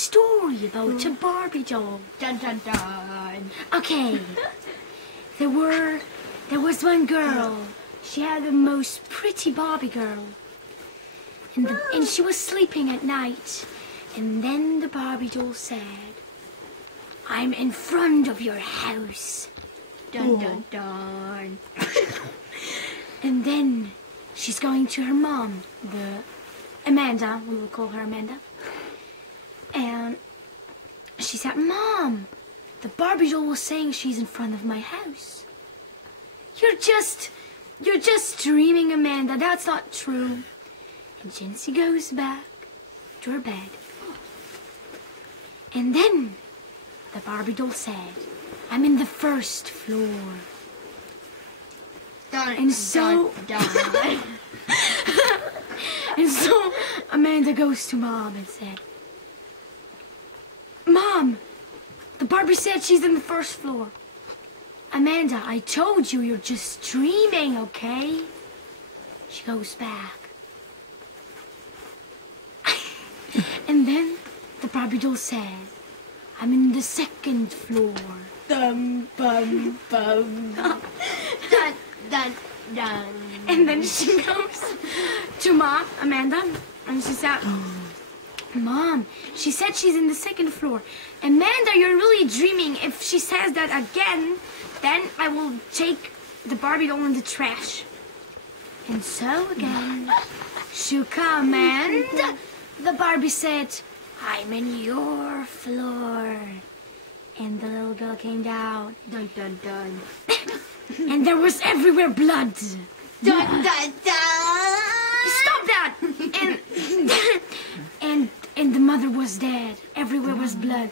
Story about a Barbie doll. Dun dun dun. Okay. There was one girl. She had the most pretty Barbie girl. And she was sleeping at night. And then the Barbie doll said, "I'm in front of your house." Dun dun dun. And then she's going to her mom, Amanda, we will call her Amanda. And she said, "Mom, the Barbie doll was saying she's in front of my house." You're just dreaming, Amanda. That's not true." And Jency goes back to her bed. And then the Barbie doll said, "I'm in the first floor." Dun, And so, dun, dun. and so Amanda goes to Mom and said, "Mom, the Barbie said she's in the first floor." "Amanda, I told you you're just dreaming, okay?" She goes back. And then the Barbie doll said, "I'm in the second floor." Dum bum bum. Dun dun dun. And then she goes to Mom, Amanda, and she said, "Mom, she said she's in the second floor. Amanda, you're really dreaming. If she says that again, then I will take the Barbie doll in the trash." And so again, she come and the Barbie said, "I'm in your floor." And the little girl came down. Dun dun dun. And there was everywhere blood. Dun dun dun. Stop that! And the mother was dead. Everywhere was blood.